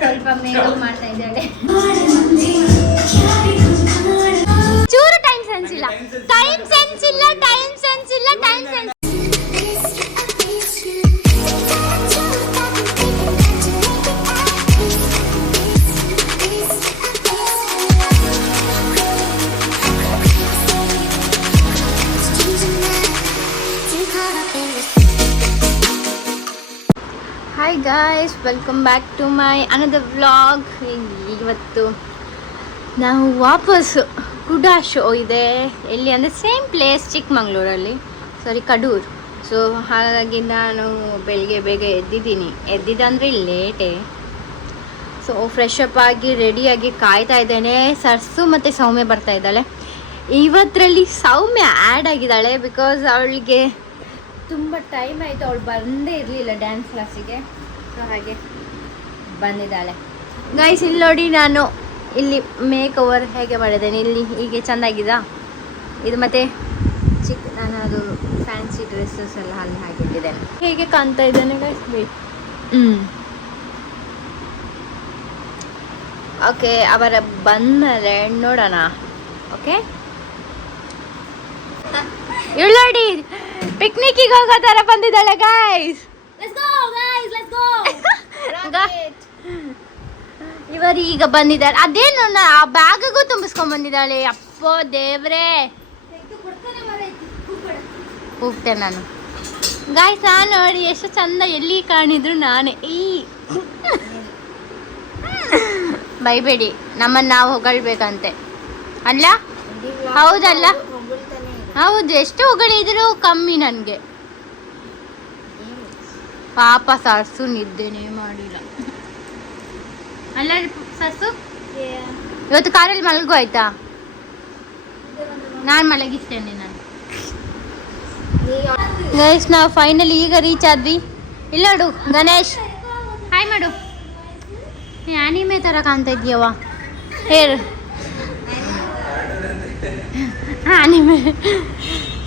ಸ್ವಲ್ಪ ಮೇಕಪ್ ಮಾಡ್ತಾ ಇದ್ದಾಳೆ. ಚೂರು ಟೈಮ್ ಸೆನ್ಸ್ ಇಲ್ಲ. Hi guys, welcome back to my another vlog. ಇವತ್ತು ನಾವು ವಾಪಸ್ಸು ಗುಡಾ ಶೋ ಇದೆ. ಎಲ್ಲಿ ಅಂದರೆ ಸೇಮ್ ಪ್ಲೇಸ್, ಚಿಕ್ಕಮಂಗ್ಳೂರಲ್ಲಿ, ಕಡೂರು. ಸೊ ಹಾಗಾಗಿ ನಾನು ಬೆಳಿಗ್ಗೆ ಬೇಗ ಎದ್ದಿದ್ದಂದರೆ ಲೇಟೇ. ಸೊ ಫ್ರೆಶ್ ಅಪ್ ಆಗಿ ರೆಡಿಯಾಗಿ ಕಾಯ್ತಾ ಇದ್ದೇನೆ. ಸರ್ಸು ಮತ್ತು ಸೌಮ್ಯ ಬರ್ತಾ ಇದ್ದಾಳೆ. ಇವತ್ತರಲ್ಲಿ ಸೌಮ್ಯ ಆ್ಯಡ್ ಆಗಿದ್ದಾಳೆ ಬಿಕಾಸ್ ಅವಳಿಗೆ ತುಂಬ ಟೈಮ್ ಆಯಿತು, ಅವಳು ಬಂದೇ ಇರಲಿಲ್ಲ ಡ್ಯಾನ್ಸ್ ಕ್ಲಾಸಿಗೆ. ಸೊ ಹಾಗೆ ಬಂದಿದ್ದಾಳೆ. ಗೈಸ್, ಇಲ್ಲಿ ನೋಡಿ, ನಾನು ಇಲ್ಲಿ ಮೇಕ್ ಓವರ್ ಹೇಗೆ ಮಾಡಿದ್ದೇನೆ. ಇಲ್ಲಿ ಹೀಗೆ ಚೆಂದಾಗಿದಾ ಇದು. ಮತ್ತು ನಾನು ಅದು ಫ್ಯಾನ್ಸಿ ಡ್ರೆಸ್ಸಸ್ ಎಲ್ಲ ಅಲ್ಲಿ ಹಾಕಿಟ್ಟಿದ್ದೇನೆ. ಹೇಗೆ ಕಾಣ್ತಾ ಇದ್ದೇನೆ ಗೈಸ್? ಓಕೆ, ಅವರ ಬಂದಮೇಲೆ ನೋಡೋಣ. ಓಕೆ, ಇವಳು ನೋಡಿ ಪಿಕ್ನಿಕ್ಕಿಗೆ ಹೋಗೋ ಥರ ಬಂದಿದ್ದಾಳೆ ಗೈಸ್. ಇವರು ಈಗ ಬಂದಿದ್ದಾರೆ. ಅದೇನು ಆ ಬ್ಯಾಗಿಗೂ ತುಂಬಿಸ್ಕೊಂಡ್ ಬಂದಿದ್ದಾಳೆ. ಅಪ್ಪೋ ದೇವ್ರೆ, ಹೋಗ್ತೇನೆ ನಾನು. ಗಾಯ್ಸ್, ನಾನು ನೋಡಿ ಎಷ್ಟು ಚಂದ ಎಲ್ಲಿ ಕಾಣಿದ್ರು ನಾನೇ. ಬೈಬೇಡಿ, ನಮ್ಮನ್ನು ನಾವು ಹೊಗಳ್ಬೇಕಂತೆ ಅಲ್ಲ? ಹೌದಲ್ಲ? ಹೌದು, ಎಷ್ಟು ಹೊಗಳಿದ್ರು ಕಮ್ಮಿ ನನಗೆ. ಪಾಪ ಸರ್ಸು ನಿದ್ದೆನೇ ಮಾಡಿಲ್ಲ ಅಲ್ಲ ಸರ್ಸು? ಇವತ್ತು ಕಾರಲ್ಲಿ ಮಲಗು ಆಯ್ತಾ? ನಾನು ಮಲಗಿಸ್ತೇನೆ. ನಾನು ಗಣೇಶ್, ನಾವು ಫೈನಲಿ ಈಗ ರೀಚ್ ಆದ್ವಿ. ಇಲ್ಲ ನೋಡು ಗಣೇಶ್, ಹಾಯ್ ಮಾಡು. ಆನಿಮೆ ಥರ ಕಾಣ್ತಾ ಇದೆಯವ ಹೇರ್ ಆನಿಮೆ.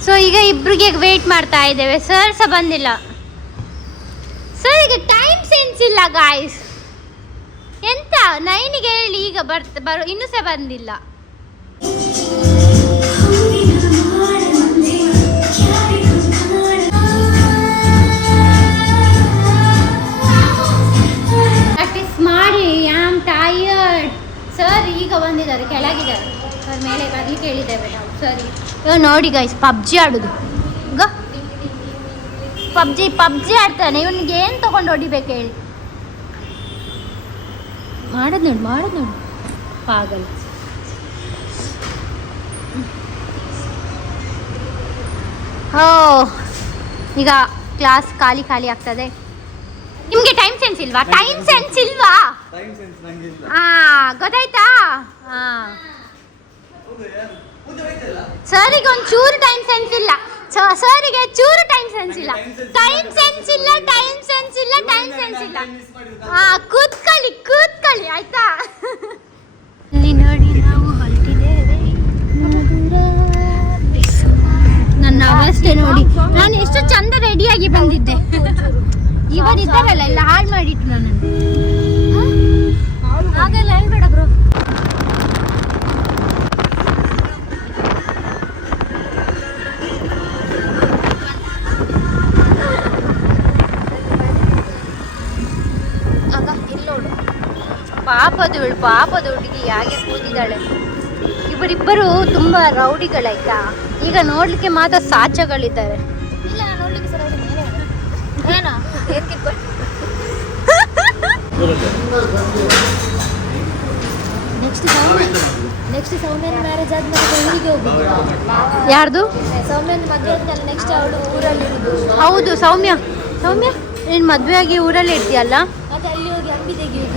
ಸೊ ಈಗ ಇಬ್ರಿಗೆ ವೇಟ್ ಮಾಡ್ತಾ ಇದ್ದೇವೆ. ಸರ್ ಸಹ ಬಂದಿಲ್ಲ. ಸರ್ ಈಗ ಟೈಮ್ ಸೆನ್ಸ್ ಇಲ್ಲ ಗಾಯ್ಸ್. ಎಂತ 9ಗೆ ಹೇಳಿ ಈಗ ಇನ್ನೂ ಸಹ ಬಂದಿಲ್ಲ. ಪ್ರಾಕ್ಟೀಸ್ ಮಾಡಿ. I am tired. ಸರ್ ಈಗ ಬಂದಿದ್ದಾರೆ, ಕೆಳಗಿದ್ದಾರೆ. ಸರ್ ಮೇಲೆ ಬರ್ಲಿಕ್ಕೆ ಹೇಳಿದ್ದೇವೆ ನಾವು. ಸರಿ ನೋಡಿ ಗೈಸ್, ಪಬ್ಜಿ ಆಡೋದು. ಈಗ ಪಬ್ಜಿ ಆಡ್ತಾನೆ. ಇವನಿಗೆ ಏನು ತಗೊಂಡು ಹೊಡಿಬೇಕು ಹೇಳಿ? ಮಾಡೋದು ನೋಡು ಪಾಗಲ್. ಓ, ಈಗ ಕ್ಲಾಸ್ ಖಾಲಿ ಆಗ್ತದೆ. ನಿಮ್ಗೆ ಟೈಮ್ ಸೆನ್ಸ್ ಇಲ್ವಾ? ಗೊತ್ತಾಯ್ತಾ? ಸರಿಗೆ ಒಂದು ಚೂರು ಟೈಮ್ ಸೆನ್ಸ್ ಇಲ್ಲ. ಸರಿಗೆ ಚೂರು ಟೈಮ್ ಸೆನ್ಸ್ ಇಲ್ಲ. ಕೂತ್ಕೊಳ್ಳಿ ಆಯ್ತಾ? ಇಲ್ಲಿ ನೋಡಿ, ನಾವು ಹೊರಟಿದ್ದೇವೆ. ನನ್ನ ಅವಸ್ಥೆ ನೋಡಿ. ನಾನು ಎಷ್ಟು ಚಂದ ರೆಡಿಯಾಗಿ ಬಂದಿದ್ದೆ. ಇವರಿದ್ದಾರಲ್ಲ ಎಲ್ಲ ಹಾಳು ಮಾಡಿಟ್ಟು ನಾನು. ಹಾಗೆಲ್ಲ ಹೇಳ್ಬೇಡ ಬ್ರೋ. ಪಾಪದ ಹುಡುಗಿ ಯಾಕೆ ಕೂತಿದ್ದಾಳೆ. ಇವರಿಬ್ಬರು ತುಂಬಾ ರೌಡಿಗಳಾಯ್ತಾ. ಈಗ ನೋಡ್ಲಿಕ್ಕೆ ಮಾತ್ರ ಸಾಚಗಳಿದ್ದಾರೆ. ಇಲ್ಲ, ನೋಡ್ಲಿಕ್ಕೆ ಸರ್ ಏನೋ ನೆಕ್ಸ್ಟ್ ಸೌಮ್ಯನ ಮ್ಯಾರೇಜ್ ಆದ್ಮೇಲೆ ಊರಿಗೆ ಹೋಗುದು. ಯಾರ್ದು? ಸೌಮ್ಯನ ಮದುವೆ ಆದ್ಮೇಲೆ ನೆಕ್ಸ್ಟ್ ಅವಳು ಊರಲ್ಲಿ ಇರುದು. ಹೌದು, ಸೌಮ್ಯ ನೀನು ಮದುವೆ ಆಗಿ ಊರಲ್ಲಿ ಇರ್ತೀಯಲ್ಲ, ಮತ್ತೆ ಅಲ್ಲಿ ಹೋಗಿ ಅಂಬಿ ತೆಗಿಯುದು.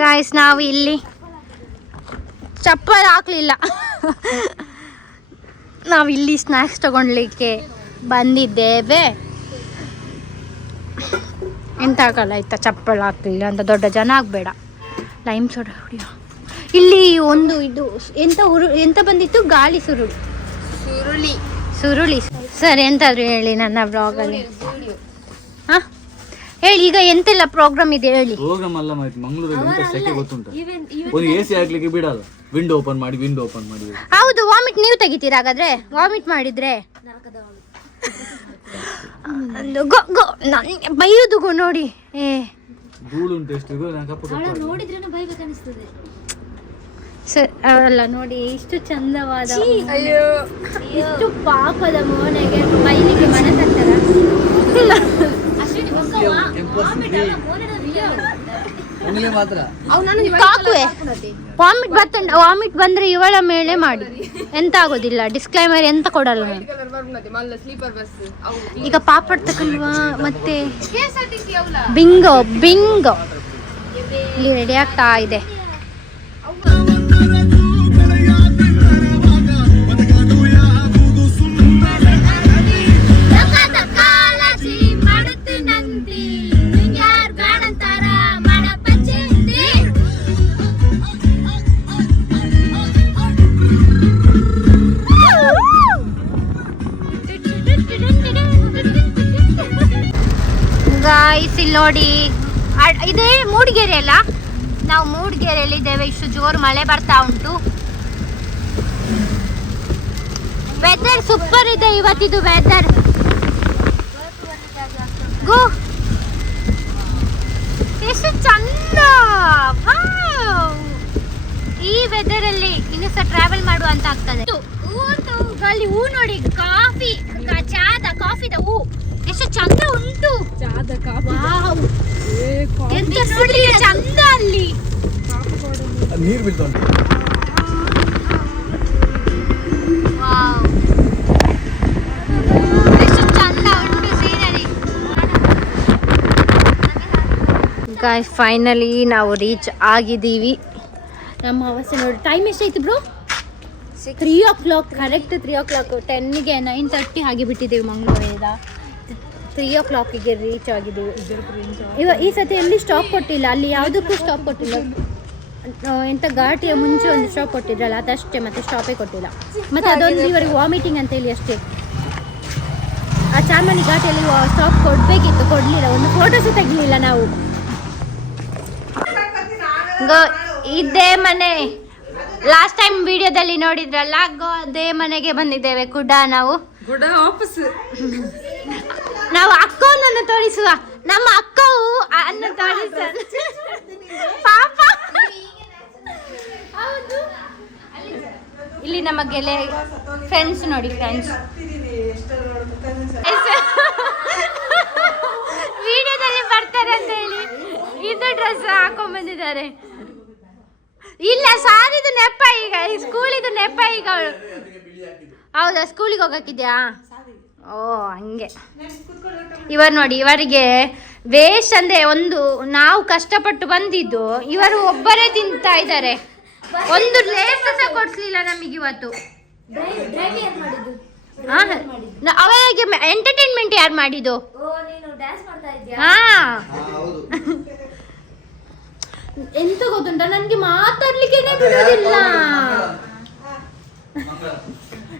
ಗಾಯ್ಸ್, ನಾವು ಇಲ್ಲಿ ಚಪ್ಪಲ್ ಹಾಕ್ಲಿಲ್ಲ. ನಾವು ಇಲ್ಲಿ ಸ್ನ್ಯಾಕ್ಸ್ ತಗೊಳ್ಲಿಕ್ಕೆ ಬಂದಿದ್ದೇವೆ. ಎಂತ ಆಗಲ್ಲ ಆಯ್ತಾ, ಚಪ್ಪಲ್ ಹಾಕ್ಲಿಲ್ಲ ಅಂತ ದೊಡ್ಡ ಜನ ಆಗಬೇಡ. Lime soda ಹೊಡಿಯೋ. ಇಲ್ಲಿ ಒಂದು ಇದು ಎಂತ ಬಂದಿತ್ತು? ಗಾಳಿ ಸುರುಳಿ. ಸರ್ ಎಂತಾದ್ರು ಹೇಳಿ ನನ್ನ ಬ್ಲಾಗಲ್ಲಿ. ಹಾಂ, ಹೇಳಿ ಈಗ ಎಂತೆಲ್ಲ ಪ್ರೋಗ್ರಾಮ್ ಇದೆ ಹೇಳಿ. ಪ್ರೋಗ್ರಾಮ್ ಅಲ್ಲ ಮಾಹಿತಿ, ಮಂಗಳೂರಲ್ಲಿ ಎಂತ ಸೆಕೆ ಗೊತ್ತುಂಟ, ಒಂದು ಎಸಿ ಹಾಕ್ಲಿಕ್ಕೆ ಬಿಡಲ್ಲ, ವಿಂಡೋ ಓಪನ್ ಮಾಡಿ. ಹೌದು, ವಾಮಿಟ್ ನೀವು ತೆಗಿತೀರಾ ಹಾಗಾದ್ರೆ? ವಾಮಿಟ್ ಮಾಡಿದ್ರೆ ಬೈಯುದು ನೋಡಿ. ಧೂಳುಂಟು ಎಷ್ಟು ಅವರೆಲ್ಲ ನೋಡಿ ಇಷ್ಟು ಚಂದವಾದ, ಇಷ್ಟು ಪಾಪದ ಮೋನೆಗೆ ಬೈಲಿಕ್ಕೆ ಮನಸ್ಸಾಗ್ತಾರ. ವಾಮಿಟ್ ಬಂದ್ರೆ ಇವಳ ಮೇಲೆ ಮಾಡಿ, ಎಂತ ಆಗೋದಿಲ್ಲ. ಡಿಸ್ಕ್ಲೈಮರ್ ಎಂತ ಕೊಡಲ್ಲ ನಾನು. ಈಗ ಪಾಪಡ್ ತಗೊಳ್ವಾ? ಮತ್ತೆ ಬಿಂಗೋ ಬಿಂಗೋ ಇಲ್ಲಿ ರೆಡಿ ಆಗ್ತಾ ಇದೆ. ಗಾಯ್ಸ್ ಇಲ್ಲಿ ನೋಡಿ, ಇದೇ ಮೂಡಿಗೆರೆ ಅಲ್ಲ, ನಾವು ಮೂಡಿಗೆರೆಯಲ್ಲಿ ಇದ್ದೇವೆ. ಇಷ್ಟು ಜೋರು ಮಳೆ ಬರ್ತಾ ಉಂಟು. ವೆದರ್ ಸೂಪರ್ ಇದೆ ಇವತ್ತಿದು ವೆದರ್. ಗೋ ಎಷ್ಟು ಚಂದ, ಈ ವೆದರ್ ಅಲ್ಲಿ ಇನ್ನು ಸಹ ಟ್ರಾವೆಲ್ ಮಾಡುವ ಅಂತ ಆಗ್ತದೆ. ಅಲ್ಲಿ ಹೂ ನೋಡಿ, ಕಾಫಿ ಚಾದ ಕಾಫಿದ ಹೂ ಎಷ್ಟು ಚಂದ ಉಂಟು. ಎಂತ ನೋಡ್ಲಿಕ್ಕೆ ಚಂದ ಅಲ್ಲಿ ನೀರು ಬೀಳ್ತುಂಟು. ಎಷ್ಟು ಚಂದ ಉಂಟು ಸೀನರಿ. ಗಾಯ್ಸ್ ಫೈನಲಿ ನಾವು ರೀಚ್ ಆಗಿದ್ದೀವಿ. ನಮ್ಮ ಅವಸ್ಥೆ ನೋಡಿ, ಟೈಮ್ ಎಷ್ಟಾಯ್ತು ಬ್ರೋ? 3 o'clock, correct 3 o'clock. 10ಗೆ 9:30 ಹಾಗೆ ಬಿಟ್ಟಿದ್ದೇವೆ ಮಂಗಳೂರಿಂದ. 3 o'clockಗೆ ರೀಚ್ ಆಗಿದ್ದೀವಿ. ಈ ಸತಿ ಎಲ್ಲಿ ಸ್ಟಾಪ್ ಕೊಟ್ಟಿಲ್ಲ, ಅಲ್ಲಿ ಯಾವುದಕ್ಕೂ ಸ್ಟಾಪ್ ಕೊಟ್ಟಿಲ್ಲ. ಎಂತ ಘಾಟಿಯ ಮುಂಚೆ ಒಂದು ಸ್ಟಾಪ್ ಕೊಟ್ಟಿದ್ರಲ್ಲ ಅದಷ್ಟೇ, ಮತ್ತೆ ಸ್ಟಾಪೇ ಕೊಟ್ಟಿಲ್ಲ. ಮತ್ತೆ ಅದೊಂದು ಇವರಿಗೆ ವಾಮಿಟಿಂಗ್ ಅಂತ ಹೇಳಿ ಅಷ್ಟೇ. ಆ ಚಾಮಣಿ ಘಾಟಿಯಲ್ಲಿ ಸ್ಟಾಪ್ ಕೊಡಬೇಕಿತ್ತು, ಕೊಡಲಿಲ್ಲ. ಒಂದು ಫೋಟೋಸು ತೆಗಲಿಲ್ಲ ನಾವು. ಇದೇ ಮನೆ ಲಾಸ್ಟ್ ಟೈಮ್ ವಿಡಿಯೋದಲ್ಲಿ ನೋಡಿದ್ರಲ್ಲ, ಅದೇ ಮನೆಗೆ ಬಂದಿದ್ದೇವೆ ಕೂಡ ನಾವು. ನಾವು ಅಕ್ಕವನ್ನು ತೋರಿಸುವ, ನಮ್ಮ ಅಕ್ಕವು ಅನ್ನ ತೋರಿಸ ಪಾಪ. ಇಲ್ಲಿ ನಮ್ಮ ಗೆಳೆಯ ಫ್ರೆಂಡ್ಸ್ ನೋಡಿ, ಫ್ರೆಂಡ್ಸ್ ವಿಡಿಯೋದಲ್ಲಿ ಬರ್ತಾರೆ ಅಂತ ಹೇಳಿ ಇದು ಡ್ರೆಸ್ ಹಾಕೊಂಡ್ ಬಂದಿದ್ದಾರೆ. ಇಲ್ಲ ಸಾರಿದು ನೆಪ, ಈಗ ಸ್ಕೂಲಿದು ನೆಪ ಈಗ. ಹೌದಾ, ಸ್ಕೂಲಿಗೆ ಹೋಗಕ್ಕಿದ್ಯಾ? ಓ ಹಂಗೆ. ಇವರು ನೋಡಿ, ಇವರಿಗೆ ವೇಸ್ಟ್ ಅಂದ್ರೆ ಒಂದು, ನಾವು ಕಷ್ಟಪಟ್ಟು ಬಂದಿದ್ದು, ಇವರು ಒಬ್ಬರೇ ತಿಂತಾ ಇದ್ದಾರೆ. ಒಂದು ಲೇಸ್ ಸಹ ಕೊಡ್ಸ್ಲಿಲ್ಲ ನಮಗೆ ಇವತ್ತು. ಅವರಿಗೆ ಎಂಟರ್ಟೈನ್ಮೆಂಟ್ ಯಾರು ಮಾಡಿದ್ದು? ಹಾ, ಎಂತ ಗೊತ್ತುಂಟ, ನನ್ಗೆ ಮಾತಾಡ್ಲಿಕ್ಕೆ ಬಿಡೋದಿಲ್ಲ.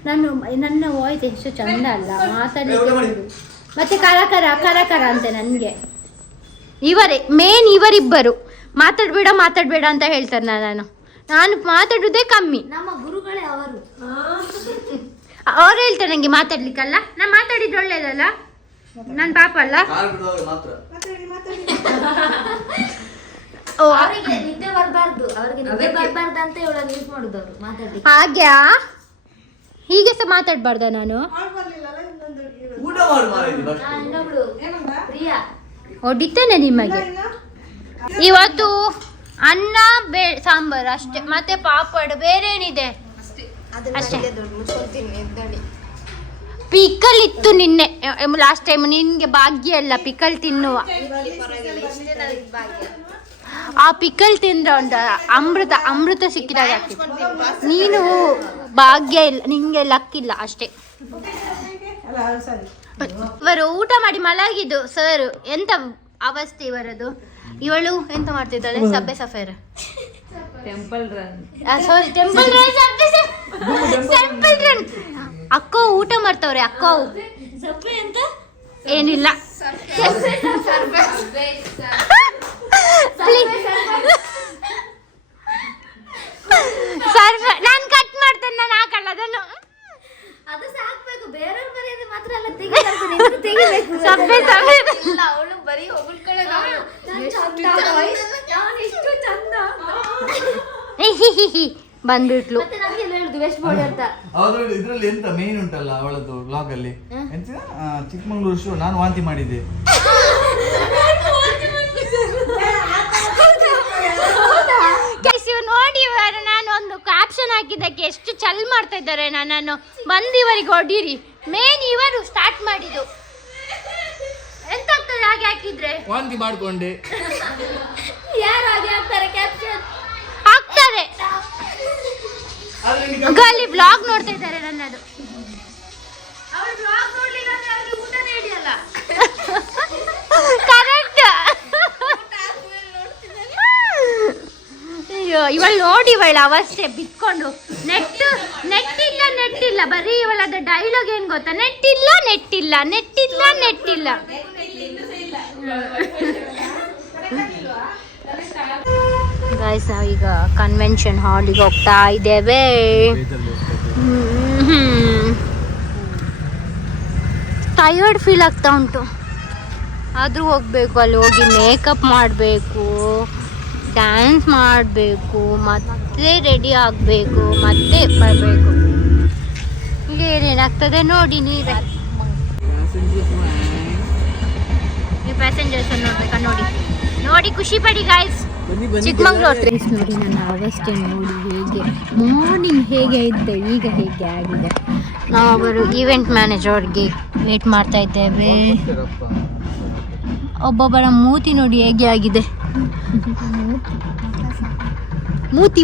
ನನ್ನ ವಾಯ್ಸ್ ಎಷ್ಟು ಚಂದ ಅಲ್ಲ, ಮಾತಾಡ್ಲಿಕ್ಕೆ ಮತ್ತೆ ಕರ ಕರ ಅಂತೆ ನನ್ಗೆ. ಇವರೇ ಮೇನ್, ಇವರಿಬ್ಬರು ಮಾತಾಡ್ಬೇಡ ಅಂತ ಹೇಳ್ತಾರೆ. ನಾನು ಮಾತಾಡುದೇ ಕಮ್ಮಿ. ನಮ್ಮ ಗುರುಗಳೇ ಅವರು. ಅವ್ರು ಹೇಳ್ತಾರೆ ನಂಗೆ ಮಾತಾಡ್ಲಿಕ್ಕಲ್ಲ. ನಾನು ಮಾತಾಡಿದ್ರೆ ಒಳ್ಳೇದಲ್ಲ, ನನ್ನ ಪಾಪ ಅಲ್ಲ. ನಿದ್ದೆ ಬರಬಾರ್ದು, ಅವ್ರಿಗೆ ನಿದ್ದೆ ಬರಬಾರ್ದು ಅಂತ ಇವಳನ್ನು ಯೂಸ್ ಮಾಡುದವರು ಮಾತಾಡ್ಲಿಕ್ಕೆ. ಹಾಗ್ಯಾ? ಹೀಗೆ ಸಹ ಮಾತಾಡ್ಬಾರ್ದ ನಾನು? ಹೊಡಿತೇನೆ ನಿಮಗೆ. ಇವತ್ತು ಅನ್ನ ಸಾಂಬಾರು ಅಷ್ಟೇ, ಮತ್ತೆ ಪಾಪಡ್, ಬೇರೆ ಏನಿದೆ ಅಷ್ಟೇ. ಪಿಕಲ್ ಇತ್ತು ನಿನ್ನೆ, ಲಾಸ್ಟ್ ಟೈಮ್. ನಿನ್ಗೆ ಭಾಗ್ಯ ಅಲ್ಲ ಪಿಕಲ್ ತಿನ್ನುವ. ಆ ಪಿಕಲ್ ತಿಂದ್ರೆ ಒಂದು ಅಮೃತ ಸಿಕ್ಕಿದಾಗ ನೀನು ಭಾಗ್ಯ ಇಲ್ಲ, ನಿಂಗೆ ಲಕ್ಕಿಲ್ಲ ಅಷ್ಟೇ. ಇವರು ಊಟ ಮಾಡಿ ಮಲಗಿದ್ದು ಸರ್. ಎಂತ ಅವಸ್ಥೆ ಇವರದು. ಇವಳು ಎಂತ ಮಾಡ್ತಿದ್ದಾಳೆ? ಸಬ್ಬೆ ಸಫೇರ್, ಟೆಂಪಲ್ ರನ್. ಅಕ್ಕೋ ಊಟ ಮಾಡ್ತವ್ರೆ. ಅಕ್ಕೋ ಏನಿಲ್ಲ, ಬಂದ್ಬಿಟ್ಲು. ಇದ್ರಲ್ಲಿ ಎಂತ ಮೇನ್ ಉಂಟಲ್ಲ ಅವಳದ್ದು ಬ್ಲಾಗ್ ಅಲ್ಲಿ ಎಂತ ಚಿಕ್ಕಮಂಗ್ಳೂರು ಶೋ ನಾನು ವಾಂತಿ ಮಾಡಿದ್ದೆ. ನೋಡಿ ನಾನು ಒಂದು ಕ್ಯಾಪ್ಷನ್ ಹಾಕಿದ್ದಕ್ಕೆ ಎಷ್ಟು ಚಲ್ ಮಾಡ್ತಾ ಇದ್ದಾರೆ. ನನ್ನನ್ನು ಬಂದು ಇವರಿಗೆ ಹೊಡೀರಿ. ಮೇನ್ ಇವರು ಸ್ಟಾರ್ಟ್ ಮಾಡಿದ್ದು. ಎಂತ ಆಗ್ತದೆ ಹಾಗೆ ಹಾಕಿದ್ರೆ? ವಾಂತಿ ಮಾಡ್ಕೊಂಡೆ. ಯಾರು ಹಾಗೆ ಹಾಕ್ತಾರೆ ಕ್ಯಾಪ್ಷನ್? ಆಗ್ತದೆ. ಅಲ್ಲಿ ಬ್ಲಾಗ್ ನೋಡ್ತಾ ಇದ್ದಾರೆ ನನ್ನದು. ಅವಳು ಬ್ಲಾಗ್ ನೋಡ್ಲಿಲ್ಲ ಅಂದ್ರೆ ಅವ್ರಿಗೆ ಊಟನೇ ಹಿಡಿಯಲ್ಲ. ಕರೆಕ್ಟ್. ಅಯ್ಯೋ ಇವಳು ನೋಡಿ ಇವಳ ಅವಸ್ಥೆ ಬಿಟ್ಕೊಂಡು. ನೆಟ್ ಇಲ್ಲ ಬರೀ ಇವಳದ ಡೈಲಾಗ್ ಏನ್ ಗೊತ್ತಾ? ನೆಟ್ ಇಲ್ಲ. ಗೈಸ್ ನಾವೀಗ ಕನ್ವೆನ್ಷನ್ ಹಾಲಿಗೆ ಹೋಗ್ತಾ ಇದ್ದೇವೆ. ಟಯರ್ಡ್ ಫೀಲ್ ಆಗ್ತಾ ಉಂಟು. ಆದರೂ ಹೋಗಬೇಕು. ಅಲ್ಲಿ ಹೋಗಿ ಮೇಕಪ್ ಮಾಡಬೇಕು, ಡ್ಯಾನ್ಸ್ ಮಾಡಬೇಕು, ಮತ್ತೆ ರೆಡಿ ಆಗಬೇಕು, ಮತ್ತೆ ಬರಬೇಕು. ಈಗ ಏನೇನಾಗ್ತದೆ ನೋಡಿ ನೀವೇ. ನೀವು ಪ್ಯಾಸೆಂಜರ್ಸ್ ನೋಡ್ಬೇಕಾ? ನೋಡಿ ಖುಷಿ ಪಡಿ ಗಾಯ್ಸ್. ಚಿಕ್ಕಮಂಗ್ಳೂರು ನೋಡಿ ನನ್ನ ಅವಸ್ಥೆ ನೋಡಿ. ಹೇಗೆ ಮಾರ್ನಿಂಗ್ ಹೇಗೆ ಇದ್ದೆ, ಈಗ ಹೇಗೆ ಆಗಿದೆ. ನಾವೊಬ್ಬರು ಈವೆಂಟ್ ಮ್ಯಾನೇಜರ್ಗೆ ವೇಟ್ ಮಾಡ್ತಾ ಇದ್ದೇವೆ. ಒಬ್ಬೊಬ್ಬರ ಮೂತಿ ನೋಡಿ ಹೇಗೆ ಆಗಿದೆ. ಮೂತಿ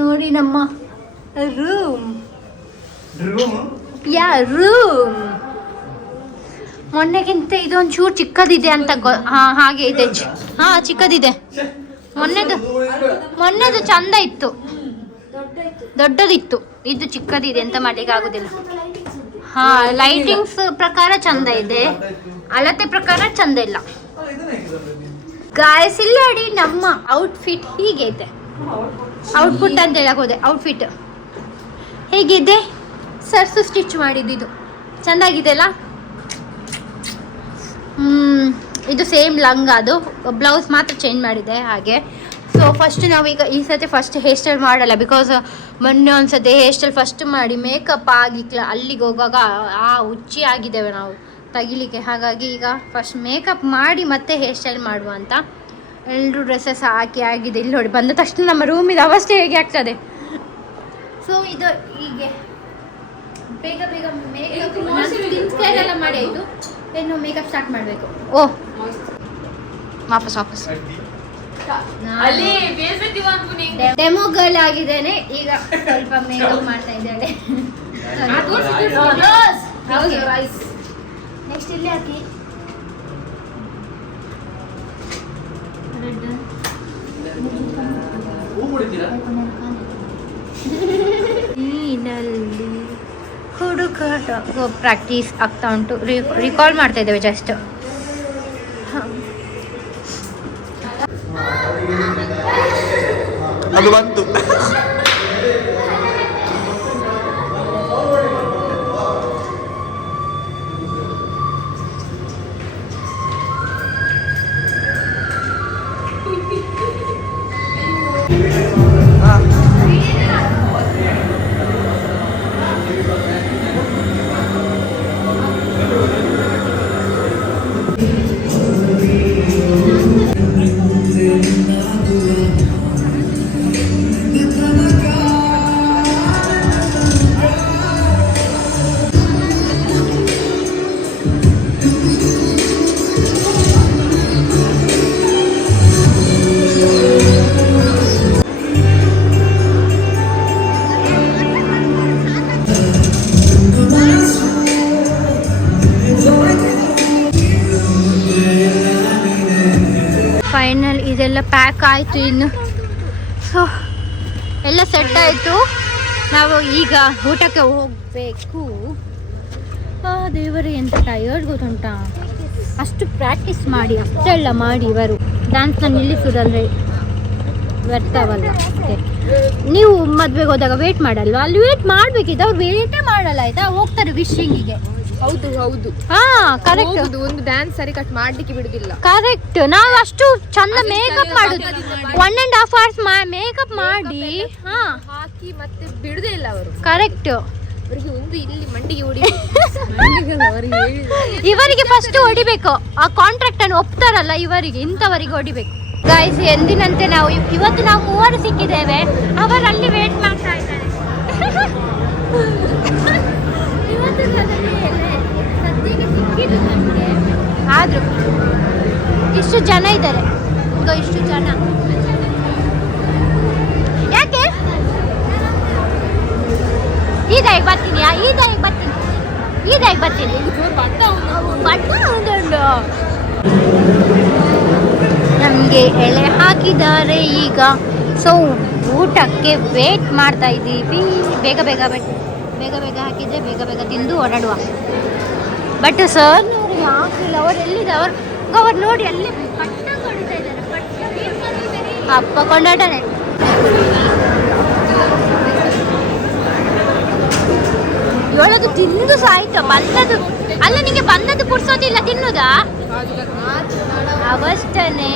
ನೋಡಿ ನಮ್ಮ ರೂಮ್. ಮೊನ್ನೆಗಿಂತ ಇದೊಂದು ಚೂರು ಚಿಕ್ಕದಿದೆ ಅಂತ ಹಾಗೆ ಇದೆ. ಚಿಕ್ಕದಿದೆ. ಮೊನ್ನೆದು ಚಂದ ಇತ್ತು, ದೊಡ್ಡದಿತ್ತು. ಇದು ಚಿಕ್ಕದಿದೆ, ಎಂತ ಮಾಡ್ಲಿಕ್ಕೆ ಆಗುದಿಲ್ಲ. ಲೈಟಿಂಗ್ಸ್ ಪ್ರಕಾರ ಚಂದ ಇದೆ, ಅಳತೆ ಪ್ರಕಾರ ಚಂದ ಇಲ್ಲ. ಗಾಯ್ಸ್ ಇಲ್ಲಡಿ ನಮ್ಮ ಔಟ್ಫಿಟ್ ಹೀಗೆ ಇದೆ. ಔಟ್ಪುಟ್ ಅಂತ ಹೇಳಕ್ ಹೋದೆ. ಔಟ್ಫಿಟ್ ಹೇಗಿದೆ? ಸರ್ಸು ಸ್ಟಿಚ್ ಮಾಡಿದ್ದು ಚೆಂದಾಗಿದೆ ಅಲ್ಲ? ಇದು ಸೇಮ್ ಲಂಗ, ಅದು ಬ್ಲೌಸ್ ಮಾತ್ರ ಚೇಂಜ್ ಮಾಡಿದೆ ಹಾಗೆ. ಸೊ ಫಸ್ಟ್ ನಾವೀಗ ಈ ಸತಿ ಫಸ್ಟ್ ಹೇರ್ ಸ್ಟೈಲ್ ಮಾಡಲ್ಲ. ಬಿಕಾಸ್ ಮೊನ್ನೆ ಒಂದ್ಸತಿ ಹೇರ್ ಸ್ಟೈಲ್ ಫಸ್ಟ್ ಮಾಡಿ ಮೇಕಪ್ ಆಗಿ ಅಲ್ಲಿಗೆ ಹೋಗುವಾಗ ಹುಚ್ಚಿ ಆಗಿದ್ದೇವೆ ನಾವು ತೆಗಿಲಿಕ್ಕೆ. ಹಾಗಾಗಿ ಈಗ ಫಸ್ಟ್ ಮೇಕಪ್ ಮಾಡಿ ಮತ್ತೆ ಹೇರ್ ಸ್ಟೈಲ್ ಮಾಡುವ ಅಂತ. ಎಲ್ಲರೂ ಡ್ರೆಸ್ಸಸ್ ಹಾಕಿ ಆಗಿದೆ. ಇಲ್ಲಿ ನೋಡಿ ಬಂದ ತಕ್ಷಣ ನಮ್ಮ ರೂಮಿದ ಅವಸ್ಥೆ ಹೇಗೆ ಆಗ್ತದೆ. ಸೊ ಇದು ಹೀಗೆ ಬೇಗ ಮೇಕಪ್ ಸ್ಕಿನ್ ಕೇರ್ ಎಲ್ಲ ಮಾಡಿ ಆಯಿತು. ಇನ್ನು ಮೇಕಪ್ ಸ್ಟಾರ್ಟ್ ಮಾಡಬೇಕು. ವಾಪಸ್ ಡೆಮೋ ಗರ್ಲ್ ಆಗಿದ್ದೇನೆ. ಈಗ ಸ್ವಲ್ಪ ಮೇಕಪ್ ಮಾಡ್ತಾ ಇದ್ದೇನೆ. ನೆಕ್ಸ್ಟ್ ಇಲ್ಲಿ ಹಾಕಿ. ನೀನಲ್ಲಿ ಹುಡುಕಾಟ ಪ್ರಾಕ್ಟೀಸ್ ಆಗ್ತಾ ಉಂಟು. ರಿಕಾಲ್ ಮಾಡ್ತಾ ಇದ್ದೇವೆ ಜಸ್ಟ್. ಅದು ಬಂತು. ಫೈನಲ್ ಇದೆಲ್ಲ ಪ್ಯಾಕ್ ಆಯಿತು. ಇನ್ನು ಸೊ ಎಲ್ಲ ಸೆಟ್ ಆಯಿತು. ನಾವು ಈಗ ಊಟಕ್ಕೆ ಹೋಗಬೇಕು. ದೇವರೇ ಎಂತ ಟಯರ್ಡ್ ಗೊತ್ತುಂಟಾ. ಅಷ್ಟು ಪ್ರಾಕ್ಟೀಸ್ ಮಾಡಿ ಅಷ್ಟೆಲ್ಲ ಮಾಡಿ ಇವರು ಡ್ಯಾನ್ಸ್ನ ನಿಲ್ಲಿಸೋದಂದರೆ ವ್ಯರ್ಥವಲ್ಲ. ನೀವು ಮದುವೆಗೆ ಹೋದಾಗ ವೇಟ್ ಮಾಡಲ್ವ? ಅಲ್ಲಿ ವೇಟ್ ಮಾಡಬೇಕಿತ್ತು. ಅವ್ರು ವೇಟೇ ಮಾಡಲ್ಲ ಆಯಿತಾ. ಹೋಗ್ತಾರೆ ವಿಶಿಂಗಿಗೆ. ಹೌದು ಹೌದು ಹಾ ಕರೆಕ್ಟ್. ಹೋಗುದು, ಒಂದು ಡ್ಯಾನ್ಸ್ ಸರಿ ಕಟ್ ಮಾಡ್ಲಿಕ್ಕೆ ಬಿಡುದಿಲ್ಲ. ಕರೆಕ್ಟ್. ನಾವು ಅಷ್ಟು ಚಂದ ಮೇಕಪ್ ಮಾಡುದು 1.5 hours ಮೇಕಪ್ ಮಾಡಿ ಹಾಕಿ ಮತ್ತೆ ಬಿಡುದೇ ಇಲ್ಲ ಅವರು. ಕರೆಕ್ಟ್. ಅವರಿಗೆ ಒಂದು ಇಲ್ಲಿ ಮಂಡಿಗೆ ಹೊಡಿ. ಇವರಿಗೆ ಫಸ್ಟ್ ಹೊಡಿಬೇಕು. ಆ ಕಾಂಟ್ರಾಕ್ಟ್ ಅನ್ನು ಒಪ್ತಾರಲ್ಲ ಇವರಿಗೆ, ಇಂಥವರಿಗೆ ಹೊಡಿಬೇಕು. ಗೈಸ್, ಎಂದಿನಂತೆ ನಾವು ಇವತ್ತು ನಾವು 3 ಸಿಕ್ಕಿದ್ದೇವೆ. ಅವರು ಅಲ್ಲಿ ವೇಟ್ ಮಾಡ್ತಾ ಇದ್ದಾರೆ. ಇವತ್ತು ಸದ್ಯಕ್ಕೆ ಸಿಕ್ಕಿದ್ದು ನಮಗೆ. ಆದ್ರೂ ಇಷ್ಟು ಜನ ಇದ್ದಾರೆ. ಈಗ ಇಷ್ಟು ಜನ ಯಾಕೆ ಈದಾಗಿ ಬರ್ತೀನಿ, ಈದಾಗಿ ಬರ್ತೀನಿ, ಈದಾಗಿ ಬರ್ತೀನಿ. ನಮಗೆ ಎಳೆ ಹಾಕಿದ್ದಾರೆ ಈಗ. ಸೊ ಊಟಕ್ಕೆ ವೇಟ್ ಮಾಡ್ತಾ ಇದ್ದೀವಿ. ಬೇಗ ಬೇಗ ಬೇಗ ಬೇಗ ಹಾಕಿದ್ರೆ ಬೇಗ ಬೇಗ ತಿಂದು ಹೊರಡುವ. ಬಟ್ ಸರ್ ನೋಡಿ ಹಾಕಿಲ್ಲ. ಅವ್ರು ಎಲ್ಲಿದೆ? ಅವ್ರು ನೋಡಿ ಅಲ್ಲಿ ಪಟ್ಟ ಕೊಡ್ತಾ ಇದ್ದಾರೆ. ಅಪ್ಪ ಕೊಂಡಾಟನೆ. ಇವಳದು ತಿಂದು ಸಾಯ್ತು. ಬಂದದ್ದು ಅಲ್ಲ, ನಿಂಗೆ ಬಂದದ್ದು ಪುರ್ಸೋದಿಲ್ಲ ತಿನ್ನುದಾ? ಅವಷ್ಟನೇ.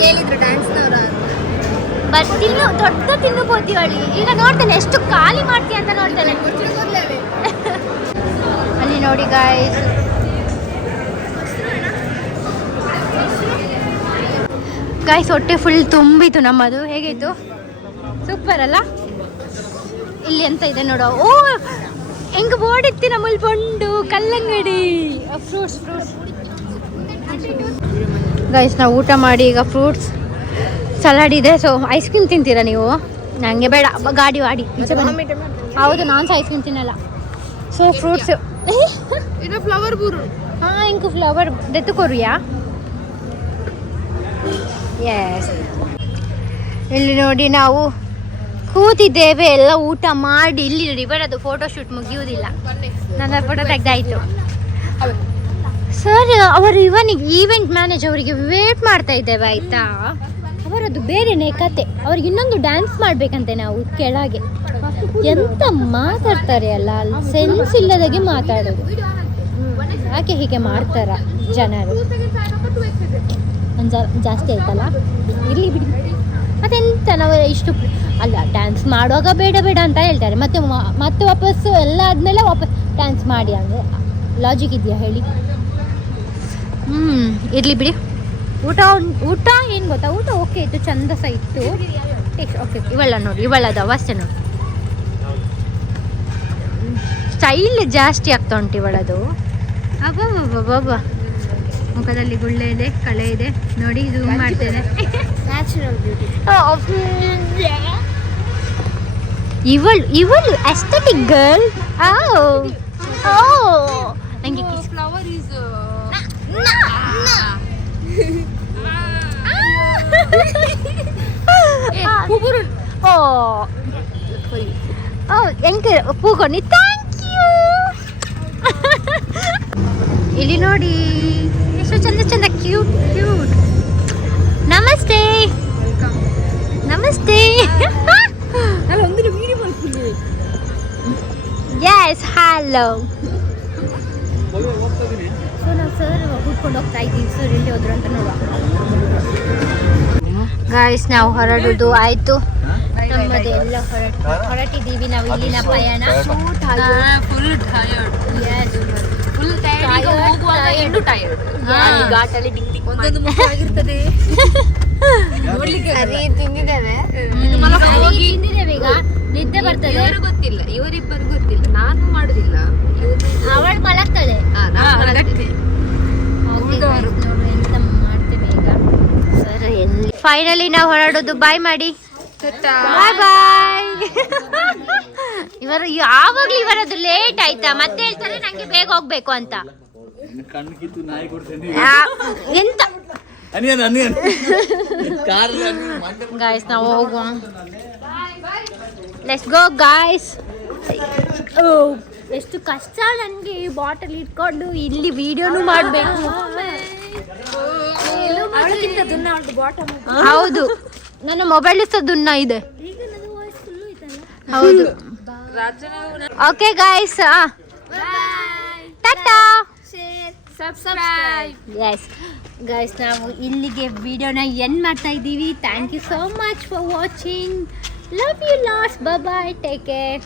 ಕೇಳಿದ್ರು ಡ್ಯಾನ್ಸ್ನವರ ತಿನ್ನು, ದೊಡ್ಡ ತಿನ್ನು ಬೋತಿವಳಿ. ಈಗ ನೋಡ್ತೇನೆ ಎಷ್ಟು ಖಾಲಿ ಮಾಡ್ತೀಯ ಅಂತ ನೋಡ್ತೇನೆ. ಅಲ್ಲಿ ನೋಡಿ ಗಾಯ್ಸ್, ಹೊಟ್ಟೆ ಫುಲ್ ತುಂಬಿತು ನಮ್ಮದು. ಹೇಗಿತ್ತು? ಸೂಪರ್ ಅಲ್ಲ? ಇಲ್ಲಿ ಎಂತ ಇದೆ ನೋಡ. ಓ ಹೆಂಗ ಬೋರ್ಡ್ ಇತ್ತಿ ನಮ್ಮಲ್ಲಿ ಬಂಡು ಕಲ್ಲಂಗಡಿ ಫ್ರೂಟ್ಸ್. ಗೈಸ್, ನಾವು ಊಟ ಮಾಡಿ ಈಗ ಫ್ರೂಟ್ಸ್ ಸಲಾಡ್ ಇದೆ. ಸೊ ಐಸ್ ಕ್ರೀಮ್ ತಿಂತೀರಾ ನೀವು? ನನಗೆ ಬೇಡ, ಗಾಡಿ ವಾಡಿ. ಹೌದು, ನಾನು ಸಹ ಐಸ್ ಕ್ರೀಮ್ ತಿನ್ನಲ್ಲ. ಸೊ ಫ್ರೂಟ್ಸ್ ಫ್ಲವರ್ ಬೂರು. ಹಾಂ, ಇಂಕು ಫ್ಲವರ್ ದೆತ್ತು ಕೊರಿಯಾ. ಎಸ್, ಇಲ್ಲಿ ನೋಡಿ ನಾವು ಕೂತಿದ್ದೇವೆ ಎಲ್ಲ ಊಟ ಮಾಡಿ. ಇಲ್ಲಿ ನೋಡಿ ಇವರದ್ದು ಫೋಟೋ ಶೂಟ್ ಮುಗಿಯುವುದಿಲ್ಲ. ನನ್ನ ಫೋಟೋ ತೆಗ್ದಾಯ್ತು. ಸರ್ ಅವರು ಇವನಿಗೆ ಈವೆಂಟ್ ಮ್ಯಾನೇಜ್ ಅವರಿಗೆ ವೇಟ್ ಮಾಡ್ತಾ ಇದ್ದೇವೆ ಆಯ್ತಾ. ಅವರದ್ದು ಬೇರೆನೇ ಕತೆ. ಅವ್ರಿಗೆ ಇನ್ನೊಂದು ಡ್ಯಾನ್ಸ್ ಮಾಡ್ಬೇಕಂತೆ ನಾವು ಕೆಳಗೆ. ಎಂತ ಮಾತಾಡ್ತಾರೆ ಅಲ್ಲ, ಸೆನ್ಸ್ ಇಲ್ಲದಾಗೆ ಮಾತಾಡೋದು. ಯಾಕೆ ಹೀಗೆ ಮಾಡ್ತಾರ ಜನರು? ಜಾಸ್ತಿ ಆಯ್ತಲ್ಲ, ಇರಲಿ ಬಿಡಿ. ಮತ್ತೆಂತ ನಾವು ಇಷ್ಟು ಅಲ್ಲ, ಡ್ಯಾನ್ಸ್ ಮಾಡುವಾಗ ಬೇಡ ಬೇಡ ಅಂತ ಹೇಳ್ತಾರೆ. ಮತ್ತೆ ವಾಪಸ್ ಎಲ್ಲ ಆದಮೇಲೆ ವಾಪಸ್ ಡ್ಯಾನ್ಸ್ ಮಾಡಿ ಅಂದರೆ ಲಾಜಿಕ್ ಇದೆಯಾ ಹೇಳಿ? ಇರಲಿ ಬಿಡಿ. ಊಟ ಏನು ಗೊತ್ತಾ, ಊಟ ಓಕೆ ಇತ್ತು, ಚಂದ ಸಹ ಇತ್ತು. ಓಕೆ, ಇವಳ ನೋಡಿ, ಇವಳದು ಅವಸ್ಥೆ ನೋಡಿ. ಸ್ಟೈಲ್ ಜಾಸ್ತಿ ಆಗ್ತಾ ಉಂಟು ಇವಳದು. ಅಬ್ಬಬ್ಬಬ್ಬಬ್ಬ, ಮುಖದಲ್ಲಿ ಗುಳ್ಳೆ ಇದೆ, ಕಳೆ ಇದೆ ನೋಡಿ. ಝೂಮ್ ಮಾಡ್ತೇನೆ. Natural beauty. ಇವಳು ಅಸ್ಥೆಟಿಕ್ ಗರ್ಲ್. ನಂಗೆ ಫ್ಲವರ್ ಈಸ್ ಎಂಕೆ ಪೂಕೊನಿ. Thank you. ಇಲ್ಲಿ ನೋಡಿ ಎಷ್ಟು ಚಂದ ಚಂದ ಕ್ಯೂಟ್ ಕ್ಯೂಟ್. ನಮಸ್ತೆ ನಮಸ್ತೆ. Yes, hello. ಸೊ ನಾವು ಸರ್ ಹುಡ್ಕೊಂಡು ಹೋಗ್ತಾ ಇದ್ದೀವಿ. ಸರ್ ಎಲ್ಲಿ ಹೋದ್ರು ಅಂತ ನೋಡುವ. ಗಾಯ್ಸ್, ನಾವು ಹೊರಡುದು ಆಯ್ತು. ನಮ್ಮದೆಲ್ಲ ಹೊರಟಿದ್ದೀವಿ ನಾವು. ಇಲ್ಲಿನ ಪಯಣ ಫುಲ್ ಟಯರ್ಡ್. Full tired. ಹೋಗುವಾಗ ಇನ್ನೂ ಟಯರ್ಡ್. ಘಾಟಲ್ಲಿ ಒಂದೊಂದು ಮುಖ ಆಗಿರ್ತದೆ. ತಿಂದಿದ್ದೇವೆ ಈಗ ನಿದ್ದೆ ಬರ್ತದೆ. ಇವರು ಗೊತ್ತಿಲ್ಲ, ಇವರಿಬ್ಬರು ಗೊತ್ತಿಲ್ಲ. ನಾನು ಮಾಡುದಿಲ್ಲ, ಅವಳು ಮಲಗ್ತಾಳೆ. ಎಂತ ಮಾಡ್ತೇವೆ ಈಗ. ಸರ್ ಎಲ್ಲಿ ಫೈನಲಿ ನಾವು ಹೊರಡೋದು. ಬಾಯ್ ಮಾಡಿ. ಬಾಯ್ ಬಾಯ್. ಇವರು ಯಾವಾಗ್ಲೂ ಇವರದ್ದು ಲೇಟ್ ಆಯ್ತಾ, ಮತ್ತೆ ಹೇಳ್ತಾರೆ ನಂಗೆ ಬೇಗ ಹೋಗ್ಬೇಕು ಅಂತ. ಎಂತ ಗಾಯ್ಸ್, ನಾವು ಹೋಗುವ. Let's go guys. ಎಷ್ಟು ಕಷ್ಟ ನನಗೆ ಈ ಬಾಟಲ್ ಇಟ್ಕೊಂಡು ಇಲ್ಲಿ ವಿಡಿಯೋನು ಮಾಡಬೇಕು. ಹೌದು, ನನ್ನ ಮೊಬೈಲ್ ಸಹ ದುನ್ನ ಇದೆ. ಹೌದು, okay guys, tata. Yes guys, ನಾವು ಇಲ್ಲಿಗೆ ವಿಡಿಯೋನ ಎಂಡ್ ಮಾಡ್ತಾ ಇದ್ದೀವಿ. Thank you so much for watching. Love you lots. Bye, take care.